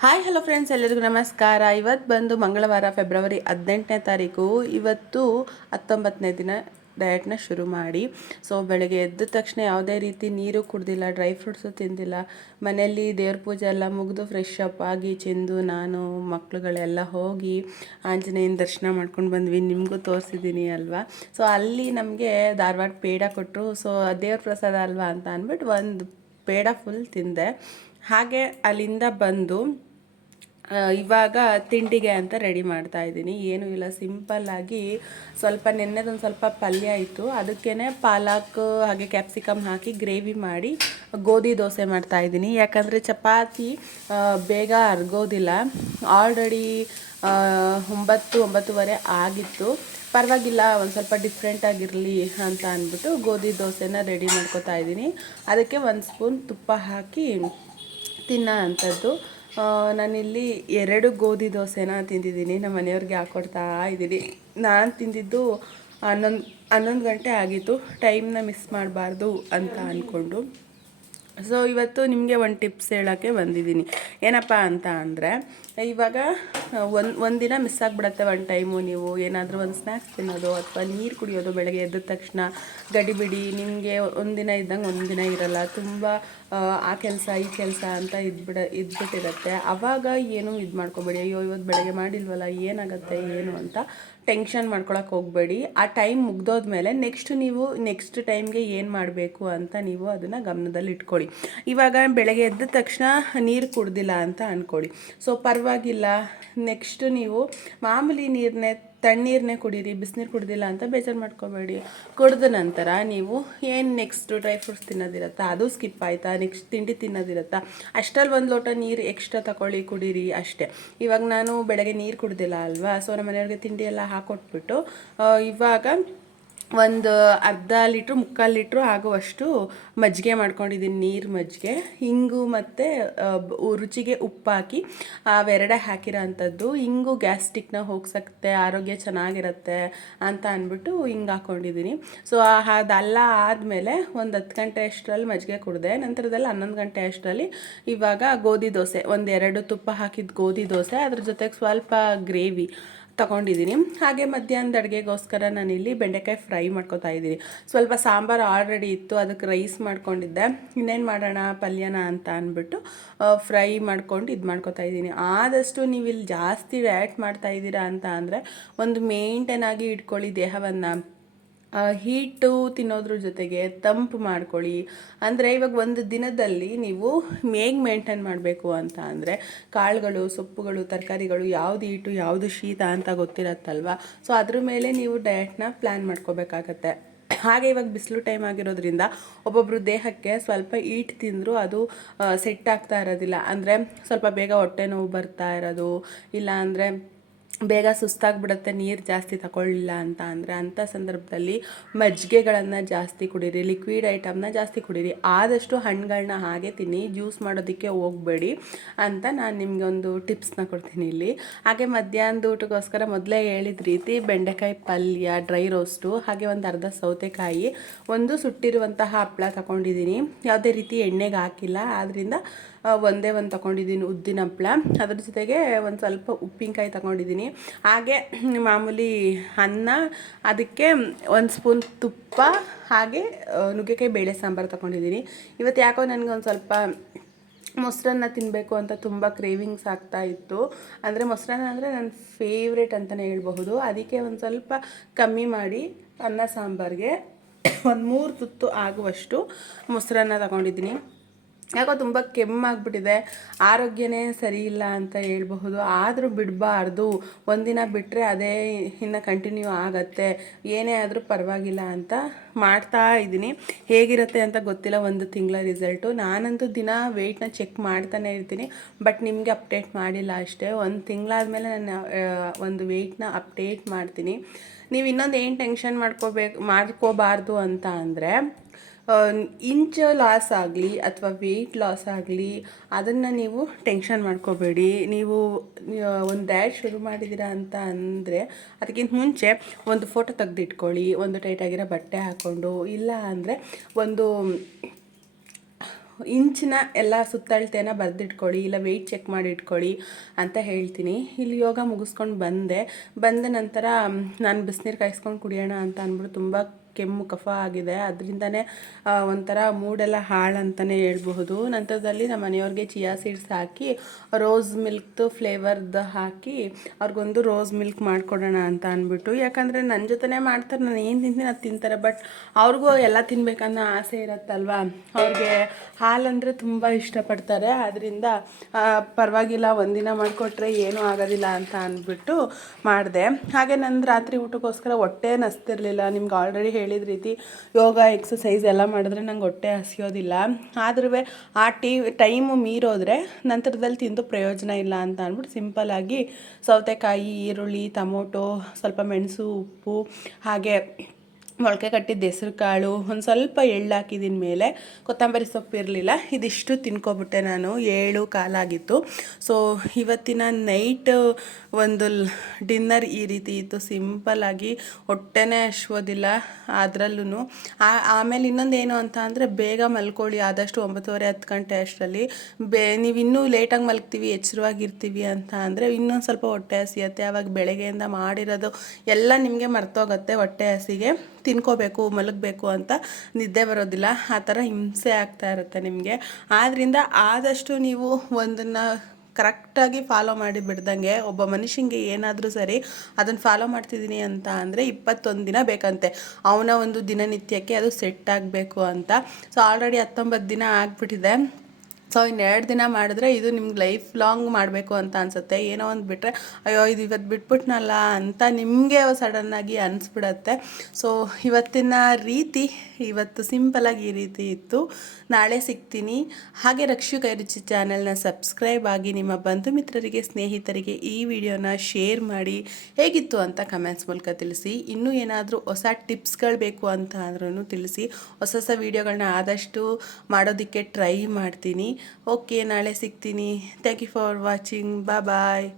Hi hello friends ಎಲ್ಲರಿಗೂ ನಮಸ್ಕಾರ. ಇವತ್ತು ಬಂದು ಮಂಗಳವಾರ ಫೆಬ್ರವರಿ ಹದಿನೆಂಟನೇ ತಾರೀಕು. ಇವತ್ತು ಹತ್ತೊಂಬತ್ತನೇ ದಿನ ಡಯಟ್ನ ಶುರು ಮಾಡಿ. ಸೊ ಬೆಳಗ್ಗೆ ಎದ್ದ ತಕ್ಷಣ ಯಾವುದೇ ರೀತಿ ನೀರು ಕುಡ್ದಿಲ್ಲ ಡ್ರೈ ಫ್ರೂಟ್ಸು ತಿಂದಿಲ್ಲ. ಮನೆಯಲ್ಲಿ ದೇವ್ರ ಪೂಜೆ ಎಲ್ಲ ಮುಗಿದು ಫ್ರೆಶ್ ಅಪ್ ಆಗಿ ಚೆಂದು ನಾನು ಮಕ್ಕಳುಗಳೆಲ್ಲ ಹೋಗಿ ಆಂಜನೇಯನ ದರ್ಶನ ಮಾಡ್ಕೊಂಡು ಬಂದ್ವಿ. ನಿಮಗೂ ತೋರಿಸಿದ್ದೀನಿ ಅಲ್ವಾ? ಸೊ ಅಲ್ಲಿ ನಮಗೆ ಧಾರವಾಡ ಪೇಡ ಕೊಟ್ಟರು ಸೊ ದೇವ್ರ ಪ್ರಸಾದ ಅಲ್ವಾ ಅಂತ ಅಂದ್ಬಿಟ್ಟು ಒಂದು ಪೇಡ ಫುಲ್ ತಿಂದೆ. ಹಾಗೆ ಅಲ್ಲಿಂದ ಬಂದು ಇವಾಗ ತಿಂಡಿಗೆ ಅಂತ ರೆಡಿ ಮಾಡ್ತಾ ಇದ್ದೀನಿ. ಏನೂ ಇಲ್ಲ ಸಿಂಪಲ್ಲಾಗಿ ಸ್ವಲ್ಪ ನೆನ್ನೆದೊಂದು ಸ್ವಲ್ಪ ಪಲ್ಯ ಇತ್ತು. ಅದಕ್ಕೇ ಪಾಲಕ್, ಹಾಗೆ ಕ್ಯಾಪ್ಸಿಕಮ್ ಹಾಕಿ ಗ್ರೇವಿ ಮಾಡಿ ಗೋಧಿ ದೋಸೆ ಮಾಡ್ತಾ ಇದ್ದೀನಿ. ಯಾಕಂದರೆ ಚಪಾತಿ ಬೇಗ ಅರ್ಗೋದಿಲ್ಲ. ಆಲ್ರೆಡಿ ಒಂಬತ್ತು, ಒಂಬತ್ತುವರೆ ಆಗಿತ್ತು. ಪರವಾಗಿಲ್ಲ, ಒಂದು ಸ್ವಲ್ಪ ಡಿಫ್ರೆಂಟಾಗಿರಲಿ ಅಂತ ಅಂದ್ಬಿಟ್ಟು ಗೋಧಿ ದೋಸೆನ ರೆಡಿ ಮಾಡ್ಕೋತಾ ಇದ್ದೀನಿ. ಅದಕ್ಕೆ ಒಂದು ಸ್ಪೂನ್ ತುಪ್ಪ ಹಾಕಿ ತಿನ್ನೋ ಅಂಥದ್ದು. ನಾನಿಲ್ಲಿ ಎರಡು ಗೋಧಿ ದೋಸೆನ ತಿಂದಿದ್ದೀನಿ. ನಮ್ಮ ಮನೆಯವ್ರಿಗೆ ಹಾಕ್ಕೊಡ್ತಾ ಇದ್ದೀನಿ ನಾನು ತಿಂದಿದ್ದು ಹನ್ನೊಂದು ಹನ್ನೊಂದು ಗಂಟೆ ಆಗಿತ್ತು. ಟೈಮ್ನ ಮಿಸ್ ಮಾಡಬಾರ್ದು ಅಂತ ಅಂದ್ಕೊಂಡು ಸೊ ಇವತ್ತು ನಿಮಗೆ ಒಂದು ಟಿಪ್ಸ್ ಹೇಳೋಕ್ಕೆ ಬಂದಿದ್ದೀನಿ. ಏನಪ್ಪ ಅಂತ ಅಂದರೆ, ಇವಾಗ ಒಂದು ಒಂದಿನ ಮಿಸ್ ಆಗಿಬಿಡತ್ತೆ ಒಂದು ಟೈಮು ನೀವು. ಏನಾದರೂ ಒಂದು ಸ್ನ್ಯಾಕ್ಸ್ ತಿನ್ನೋದು ಅಥವಾ ನೀರು ಕುಡಿಯೋದು ಬೆಳಗ್ಗೆ ಎದ್ದ ತಕ್ಷಣ ಗಡಿಬಿಡಿ, ನಿಮಗೆ ಒಂದಿನ ಇದ್ದಂಗೆ ಒಂದಿನ ಇರಲ್ಲ. ತುಂಬ ಆ, ಕೆಲಸ ಈ ಕೆಲಸ ಅಂತ ಇದ್ಬಿಡ ಇದ್ಬಿಟ್ಟಿರುತ್ತೆ. ಅವಾಗ ಏನು ಇದು ಮಾಡ್ಕೊಬೇಡಿ ಅಯ್ಯೋ ಇವತ್ತು ಬೆಳಗ್ಗೆ ಮಾಡಿಲ್ವಲ್ಲ ಏನಾಗುತ್ತೆ ಏನು ಅಂತ ಟೆನ್ಷನ್ ಮಾಡ್ಕೊಳಕ್ಕೆ ಹೋಗಬೇಡಿ. ಆ ಟೈಮ್ ಮುಗ್ದೋದ್ಮೇಲೆ ನೆಕ್ಸ್ಟ್ ನೀವು ನೆಕ್ಸ್ಟ್ ಟೈಮ್ಗೆ ಏನು ಮಾಡಬೇಕು ಅಂತ ನೀವು ಅದನ್ನು ಗಮನದಲ್ಲಿ ಇಟ್ಕೊಳ್ಳಿ. ಇವಾಗ ಬೆಳಗ್ಗೆ ಎದ್ದ ತಕ್ಷಣ ನೀರು ಕುಡ್ದಿಲ್ಲ ಅಂತ ಅಂದ್ಕೊಳ್ಳಿ ಸೊ ಪರವಾಗಿಲ್ಲ. ನೆಕ್ಸ್ಟ್ ನೀವು ಮಾಮೂಲಿ ನೀರನ್ನೇ ತಣ್ಣೀರನ್ನೇ ಕುಡೀರಿ, ಬಿಸಿನೀರು ಕುಡ್ದಿಲ್ಲ ಅಂತ ಬೇಜಾರು ಮಾಡ್ಕೋಬೇಡಿ. ಕುಡಿದ ನಂತರ ನೀವು ಏನು ನೆಕ್ಸ್ಟ್ ಡ್ರೈ ಫ್ರೂಟ್ಸ್ ತಿನ್ನೋದಿರತ್ತಾ? ಅದು ಸ್ಕಿಪ್ ಆಯಿತಾ? ನೆಕ್ಸ್ಟ್ ತಿಂಡಿ ತಿನ್ನೋದಿರತ್ತಾ? ಅಷ್ಟರಲ್ಲಿ ಒಂದು ಲೋಟ ನೀರು ಎಕ್ಸ್ಟ್ರಾ ತಗೊಳ್ಳಿ ಕುಡೀರಿ ಅಷ್ಟೇ. ಇವಾಗ ನಾನು ಬೆಳಗ್ಗೆ ನೀರು ಕುಡ್ದಿಲ್ಲ ಅಲ್ವಾ? ಸೊ ನಮ್ಮ ಮನೆಯವ್ರಿಗೆ ತಿಂಡಿ ಎಲ್ಲ ಹಾಕೊಟ್ಬಿಟ್ಟು ಇವಾಗ ಒಂದು ಅರ್ಧ ಲೀಟ್ರು, ಮುಕ್ಕಾಲು ಲೀಟ್ರು ಆಗುವಷ್ಟು ಮಜ್ಜಿಗೆ ಮಾಡ್ಕೊಂಡಿದ್ದೀನಿ ನೀರು ಮಜ್ಜಿಗೆ. ಹಿಂಗು ಮತ್ತು ರುಚಿಗೆ ಉಪ್ಪು ಹಾಕಿ ಅವೆರಡೇ ಹಾಕಿರೋ ಅಂಥದ್ದು ಹಿಂಗು ಗ್ಯಾಸ್ಟಿಕ್ನ ಹೋಗ್ಸತ್ತೆ ಆರೋಗ್ಯ ಚೆನ್ನಾಗಿರುತ್ತೆ ಅಂತ ಅಂದ್ಬಿಟ್ಟು ಹಿಂಗೆ ಹಾಕ್ಕೊಂಡಿದ್ದೀನಿ ಸೊ ಅದೆಲ್ಲ ಆದಮೇಲೆ ಒಂದು ಹತ್ತು ಗಂಟೆ ಅಷ್ಟರಲ್ಲಿ ಮಜ್ಜಿಗೆ ಕುಡಿದೆ. ನಂತರದಲ್ಲಿ ಹನ್ನೊಂದು ಗಂಟೆ ಅಷ್ಟರಲ್ಲಿ ಇವಾಗ ಗೋಧಿ ದೋಸೆ ಒಂದೆರಡು ತುಪ್ಪ ಹಾಕಿದ ಗೋಧಿ ದೋಸೆ. ಅದ್ರ ಜೊತೆಗೆ ಸ್ವಲ್ಪ ಗ್ರೇವಿ. ತಗೊಂಡಿದ್ದೀನಿ. ಹಾಗೆ ಮಧ್ಯಾಹ್ನದ ಅಡುಗೆಗೋಸ್ಕರ ನಾನಿಲ್ಲಿ ಬೆಂಡೆಕಾಯಿ ಫ್ರೈ ಮಾಡ್ಕೊತಾ ಇದ್ದೀನಿ. ಸ್ವಲ್ಪ ಸಾಂಬಾರು ಆಲ್ರೆಡಿ ಇತ್ತು, ಅದಕ್ಕೆ ರೈಸ್ ಮಾಡ್ಕೊಂಡಿದ್ದೆ. ಇನ್ನೇನು ಮಾಡೋಣ, ಪಲ್ಯನ ಅಂತ ಅಂದ್ಬಿಟ್ಟು ಫ್ರೈ ಮಾಡ್ಕೊಂಡು ಇದು ಮಾಡ್ಕೊತಾ ಇದ್ದೀನಿ. ಆದಷ್ಟು ನೀವು ಇಲ್ಲಿ ಜಾಸ್ತಿ ವ್ಯಾಟ್ ಮಾಡ್ತಾ ಇದ್ದೀರಾ ಅಂತ ಅಂದರೆ, ಒಂದು ಮೇಂಟೇನ್ ಆಗಿ ಇಟ್ಕೊಳ್ಳಿ ದೇಹವನ್ನು. ಹೀಟು ತಿನ್ನೋದ್ರ ಜೊತೆಗೆ ತಂಪು ಮಾಡ್ಕೊಳ್ಳಿ. ಅಂದರೆ ಇವಾಗ ಒಂದು ದಿನದಲ್ಲಿ ನೀವು ಹೇಗೆ ಮೇಂಟೈನ್ ಮಾಡಬೇಕು ಅಂತ ಅಂದರೆ ಕಾಳುಗಳು, ಸೊಪ್ಪುಗಳು, ತರಕಾರಿಗಳು, ಯಾವುದು ಹೀಟು, ಯಾವುದು ಶೀತ ಅಂತ ಗೊತ್ತಿರತ್ತಲ್ವ? ಸೊ ಅದ್ರ ಮೇಲೆ ನೀವು ಡಯಟ್ನ ಪ್ಲ್ಯಾನ್ ಮಾಡ್ಕೋಬೇಕಾಗತ್ತೆ. ಹಾಗೆ ಇವಾಗ ಬಿಸಿಲು ಟೈಮ್ ಆಗಿರೋದ್ರಿಂದ ಒಬ್ಬೊಬ್ಬರು ದೇಹಕ್ಕೆ ಸ್ವಲ್ಪ ಈಟ್ ತಿಂದರೂ ಅದು ಸೆಟ್ ಆಗ್ತಾ ಇರೋದಿಲ್ಲ. ಅಂದರೆ ಸ್ವಲ್ಪ ಬೇಗ ಹೊಟ್ಟೆ ನೋವು ಬರ್ತಾ ಇರೋದು ಇಲ್ಲ ಅಂದರೆ ಬೇಗ ಸುಸ್ತಾಗ್ಬಿಡುತ್ತೆ, ನೀರು ಜಾಸ್ತಿ ತಗೊಳ್ಳಿಲ್ಲ ಅಂತ ಅಂದರೆ ಅಂಥ ಸಂದರ್ಭದಲ್ಲಿ ಮಜ್ಜಿಗೆಗಳನ್ನು ಜಾಸ್ತಿ ಕುಡೀರಿ ಲಿಕ್ವಿಡ್ ಐಟಮ್ನ ಜಾಸ್ತಿ ಕುಡೀರಿ. ಆದಷ್ಟು ಹಣ್ಣುಗಳನ್ನ ಹಾಗೆ ತಿನ್ನಿ ಜ್ಯೂಸ್ ಮಾಡೋದಕ್ಕೆ ಹೋಗಬೇಡಿ ಅಂತ ನಾನು ನಿಮಗೆ ಒಂದು ಟಿಪ್ಸ್ನ ಕೊಡ್ತೀನಿ ಇಲ್ಲಿ. ಹಾಗೆ ಮಧ್ಯಾಹ್ನದ ಊಟಕ್ಕೋಸ್ಕರ ಮೊದಲೇ ಹೇಳಿದ ರೀತಿ ಬೆಂಡೆಕಾಯಿ ಪಲ್ಯ ಡ್ರೈ ರೋಸ್ಟು ಹಾಗೆ ಒಂದು ಅರ್ಧ ಸೌತೆಕಾಯಿ, ಒಂದು ಸುಟ್ಟಿರುವಂತಹ ಹಪ್ಪಳ ತಗೊಂಡಿದ್ದೀನಿ ಯಾವುದೇ ರೀತಿ ಎಣ್ಣೆಗೆ ಹಾಕಿಲ್ಲ ಆದ್ದರಿಂದ ಒಂದೇ ಒಂದು ತೊಗೊಂಡಿದ್ದೀನಿ ಉದ್ದಿನ ಹಪ್ಳ. ಅದ್ರ ಜೊತೆಗೆ ಒಂದು ಸ್ವಲ್ಪ ಉಪ್ಪಿನಕಾಯಿ ತಗೊಂಡಿದ್ದೀನಿ. ಹಾಗೆ ಮಾಮೂಲಿ ಅನ್ನ, ಅದಕ್ಕೆ ಒಂದು ಸ್ಪೂನ್ ತುಪ್ಪ, ಹಾಗೆ ನುಗ್ಗೆಕಾಯಿ ಬೇಳೆ ಸಾಂಬಾರು ತಗೊಂಡಿದ್ದೀನಿ. ಇವತ್ತು ಯಾಕೋ ನನಗೆ ಒಂದು ಸ್ವಲ್ಪ ಮೊಸರನ್ನ ತಿನ್ನಬೇಕು ಅಂತ ತುಂಬ ಕ್ರೇವಿಂಗ್ಸ್ ಆಗ್ತಾ ಇತ್ತು. ಅಂದರೆ ಮೊಸರನ್ನ ಅಂದರೆ ನನ್ನ ಫೇವ್ರೇಟ್ ಅಂತಲೇ ಹೇಳ್ಬಹುದು. ಅದಕ್ಕೆ ಒಂದು ಸ್ವಲ್ಪ ಕಮ್ಮಿ ಮಾಡಿ ಅನ್ನ ಸಾಂಬಾರಿಗೆ. ಒಂದು ಮೂರು ತುತ್ತು ಆಗುವಷ್ಟು ಮೊಸರನ್ನ ತಗೊಂಡಿದ್ದೀನಿ. ಯಾಕೋ ತುಂಬ ಕೆಮ್ಮಾಗ್ಬಿಟ್ಟಿದೆ. ಆರೋಗ್ಯನೇ ಸರಿ ಇಲ್ಲ ಅಂತ ಹೇಳ್ಬಹುದು. ಆದರೂ ಬಿಡಬಾರ್ದು. ಒಂದಿನ ಬಿಟ್ಟರೆ ಅದೇ ಇನ್ನು ಕಂಟಿನ್ಯೂ ಆಗತ್ತೆ. ಏನೇ ಆದರೂ ಪರವಾಗಿಲ್ಲ ಅಂತ ಮಾಡ್ತಾ ಇದ್ದೀನಿ. ಹೇಗಿರುತ್ತೆ ಅಂತ ಗೊತ್ತಿಲ್ಲ ಒಂದು ತಿಂಗಳ ರಿಸಲ್ಟು ನಾನಂತೂ ದಿನ ವೆಯ್ಟ್ನ ಚೆಕ್ ಮಾಡ್ತಾನೆ ಇರ್ತೀನಿ. ಬಟ್ ನಿಮಗೆ ಅಪ್ಡೇಟ್ ಮಾಡಿಲ್ಲ ಅಷ್ಟೇ. ಒಂದು ತಿಂಗಳಾದಮೇಲೆ ನಾನು ಒಂದು ವೆಯ್ಟ್ನ ಅಪ್ಡೇಟ್ ಮಾಡ್ತೀನಿ. ನೀವು ಇನ್ನೊಂದು ಏನು ಟೆನ್ಷನ್ ಮಾಡ್ಕೋಬೇಕು, ಮಾಡ್ಕೋಬಾರ್ದು ಅಂತ ಅಂದರೆ ಇಂಚ್ ಲಾಸ್ ಆಗಲಿ ಅಥವಾ ವೆಯ್ಟ್ ಲಾಸ್ ಆಗಲಿ ಅದನ್ನು ನೀವು ಟೆನ್ಷನ್ ಮಾಡ್ಕೋಬೇಡಿ. ನೀವು ಒಂದು ಡ್ಯಾಟ್ ಶುರು ಮಾಡಿದ್ದೀರಾ ಅಂತ ಅಂದರೆ ಅದಕ್ಕಿಂತ ಮುಂಚೆ ಒಂದು ಫೋಟೋ ತೆಗೆದಿಟ್ಕೊಳ್ಳಿ. ಒಂದು ಟೈಟಾಗಿರೋ ಬಟ್ಟೆ ಹಾಕ್ಕೊಂಡು ಇಲ್ಲ ಅಂದರೆ ಒಂದು ಇಂಚಿನ ಎಲ್ಲ ಸುತ್ತಳತೆನ ಬರೆದಿಟ್ಕೊಳ್ಳಿ. ಇಲ್ಲ ವೆಯ್ಟ್ ಚೆಕ್ ಮಾಡಿ ಇಟ್ಕೊಳ್ಳಿ ಅಂತ ಹೇಳ್ತೀನಿ. ಇಲ್ಲಿ ಯೋಗ ಮುಗಿಸ್ಕೊಂಡು ಬಂದೆ. ಬಂದ ನಂತರ, ನಾನು ಬಿಸಿನೀರು ಕಾಯಿಸ್ಕೊಂಡು ಕುಡಿಯೋಣ ಅಂತ ಅಂದ್ಬಿಟ್ಟು ತುಂಬ ಕೆಮ್ಮು, ಕಫ ಆಗಿದೆ. ಅದರಿಂದನೇ ಒಂಥರ ಮೂಡೆಲ್ಲ ಹಾಳು ಅಂತಲೇ ಹೇಳ್ಬಹುದು. ನಂತರದಲ್ಲಿ ನಮ್ಮ ಮನೆಯವ್ರಿಗೆ ಚಿಯಾ ಸೀಡ್ಸ್ ಹಾಕಿ, ರೋಸ್ ಮಿಲ್ಕ್ದು ಫ್ಲೇವರ್ದು ಹಾಕಿ, ಅವ್ರಿಗೊಂದು ರೋಸ್ ಮಿಲ್ಕ್ ಮಾಡಿಕೊಡೋಣ ಅಂತ ಅಂದ್ಬಿಟ್ಟು. ಯಾಕಂದರೆ ನನ್ನ ಜೊತೆನೇ ಮಾಡ್ತಾರೆ, ನಾನು ಏನು ತಿಂತೀನಿ ಅದು ತಿಂತಾರೆ, ಬಟ್ ಅವ್ರಿಗೂ ಎಲ್ಲ ತಿನ್ಬೇಕನ್ನೋ ಆಸೆ ಇರುತ್ತಲ್ವ? ಅವ್ರಿಗೆ ಹಾಲಂದರೆ ತುಂಬ ಇಷ್ಟಪಡ್ತಾರೆ. ಅದರಿಂದ ಪರವಾಗಿಲ್ಲ, ಒಂದಿನ ಮಾಡಿಕೊಟ್ರೆ ಏನೂ ಆಗೋದಿಲ್ಲ ಅಂತ ಅಂದ್ಬಿಟ್ಟು ಮಾಡಿದೆ. ಹಾಗೆ ನಂದು ರಾತ್ರಿ ಊಟಕ್ಕೋಸ್ಕರ ಹೊಟ್ಟೆ ನಸ್ತಿರ್ಲಿಲ್ಲ. ನಿಮ್ಗೆ ಆಲ್ರೆಡಿ ಹೇಳಿದ ರೀತಿ ಯೋಗ ಎಕ್ಸಸೈಸ್ ಎಲ್ಲ ಮಾಡಿದ್ರೆ ನಂಗೆ ಹೊಟ್ಟೆ ಹಸಿಯೋದಿಲ್ಲ. ಆದ್ರೂ ಆ ಟೀ, ಟೈಮು ಮೀರೋದ್ರೆ ನಂತರದಲ್ಲಿ ತಿಂದು ಪ್ರಯೋಜನ ಇಲ್ಲ ಅಂತ ಅಂದ್ಬಿಟ್ಟು ಸಿಂಪಲ್ಲಾಗಿ ಸೌತೆಕಾಯಿ, ಈರುಳ್ಳಿ, ಟೊಮೊಟೊ, ಸ್ವಲ್ಪ ಮೆಣಸು, ಉಪ್ಪು, ಹಾಗೆ ಮೊಳಕೆ ಕಟ್ಟಿದ್ದ ಹೆಸ್ರು ಕಾಳು, ಒಂದು ಸ್ವಲ್ಪ ಎಳ್ಳು ಹಾಕಿದ್ದಿನ ಮೇಲೆ ಕೊತ್ತಂಬರಿ ಸೊಪ್ಪು ಇರಲಿಲ್ಲ. ಇದಿಷ್ಟು ತಿನ್ಕೊಬಿಟ್ಟೆ ನಾನು. ಏಳು ಕಾಲಾಗಿತ್ತು. ಸೊ ಇವತ್ತಿನ ನೈಟ್ ಒಂದು ಡಿನ್ನರ್ ಈ ರೀತಿ ಇತ್ತು. ಸಿಂಪಲ್ಲಾಗಿ ಹೊಟ್ಟೆನೇ ಹಶ್ವೋದಿಲ್ಲ ಅದರಲ್ಲೂ ಆಮೇಲೆ ಇನ್ನೊಂದು ಏನು ಅಂತ ಅಂದರೆ ಬೇಗ ಮಲ್ಕೊಳ್ಳಿ. ಆದಷ್ಟು ಒಂಬತ್ತುವರೆ ಹತ್ತು ಗಂಟೆ ಅಷ್ಟರಲ್ಲಿ. ಬೇ, ನೀವು ಇನ್ನೂ ಲೇಟಾಗಿ ಮಲ್ಗ್ತೀವಿ, ಎಚ್ಚರವಾಗಿರ್ತೀವಿ ಅಂತ ಅಂದರೆ ಇನ್ನೊಂದು ಸ್ವಲ್ಪ ಹೊಟ್ಟೆ ಹಸಿಯತ್ತೆ. ಆವಾಗ ಬೆಳಗ್ಗೆಯಿಂದ ಮಾಡಿರೋದು ಎಲ್ಲ ನಿಮಗೆ ಮರ್ತೋಗತ್ತೆ ಹೊಟ್ಟೆ ಹಸಿಗೆ. ತಿನ್ಕೋಬೇಕು, ಮಲಗಬೇಕು ಅಂತ ನಿದ್ದೆ ಬರೋದಿಲ್ಲ. ಆ ಥರ ಹಿಂಸೆ ಆಗ್ತಾ ಇರುತ್ತೆ ನಿಮಗೆ. ಆದ್ದರಿಂದ ಆದಷ್ಟು ನೀವು ಒಂದನ್ನು ಕರೆಕ್ಟಾಗಿ ಫಾಲೋ ಮಾಡಿ ಬಿಡ್ದಂಗೆ ಒಬ್ಬ ಮನುಷ್ಯನಿಗೆ ಏನಾದರೂ ಸರಿ ಅದನ್ನು ಫಾಲೋ ಮಾಡ್ತಿದ್ದೀನಿ ಅಂತ ಅಂದರೆ ಇಪ್ಪತ್ತೊಂದು ದಿನ ಬೇಕಂತೆ. ಅವನ ಒಂದು ದಿನನಿತ್ಯಕ್ಕೆ ಅದು ಸೆಟ್ ಆಗಬೇಕು ಅಂತ. ಸೊ ಆಲ್ರೆಡಿ ಹತ್ತೊಂಬತ್ತು ದಿನ ಆಗಿಬಿಟ್ಟಿದೆ. ಸೊ ಇನ್ನೆರಡು ದಿನ ಮಾಡಿದ್ರೆ ಇದು ನಿಮ್ಗೆ ಲೈಫ್ ಲಾಂಗ್ ಮಾಡಬೇಕು ಅಂತ ಅನಿಸುತ್ತೆ. ಏನೋ ಒಂದು ಬಿಟ್ಟರೆ ಅಯ್ಯೋ, ಇದು ಇವತ್ತು ಬಿಟ್ಬಿಟ್ನಲ್ಲ ಅಂತ ನಿಮಗೆ ಸಡನ್ನಾಗಿ ಅನಿಸ್ಬಿಡತ್ತೆ. ಸೊ ಇವತ್ತಿನ ರೀತಿ, ಇವತ್ತು ಸಿಂಪಲಾಗಿ ಈ ರೀತಿ ಇತ್ತು. ನಾಳೆ ಸಿಗ್ತೀನಿ. ಹಾಗೆ ರಕ್ಷಿ ಕೈರುಚಿ ಚಾನೆಲ್ನ ಸಬ್ಸ್ಕ್ರೈಬ್ ಆಗಿ ನಿಮ್ಮ ಬಂಧು ಮಿತ್ರರಿಗೆ, ಸ್ನೇಹಿತರಿಗೆ ಈ ವಿಡಿಯೋನ ಶೇರ್ ಮಾಡಿ. ಹೇಗಿತ್ತು ಅಂತ ಕಮೆಂಟ್ಸ್ ಮೂಲಕ ತಿಳಿಸಿ. ಇನ್ನೂ ಏನಾದರೂ ಹೊಸ ಟಿಪ್ಸ್ಗಳು ಬೇಕು ಅಂತ ಆದ್ರೂ ತಿಳಿಸಿ. ಹೊಸ ಹೊಸ ವೀಡಿಯೋಗಳನ್ನ ಆದಷ್ಟು ಮಾಡೋದಕ್ಕೆ ಟ್ರೈ ಮಾಡ್ತೀನಿ. ಓಕೆ ನಾಳೆ ಸಿಗ್ತೀನಿ. ಥ್ಯಾಂಕ್ ಯು ಫಾರ್ ವಾಚಿಂಗ್ ಬಾ ಬಾಯ್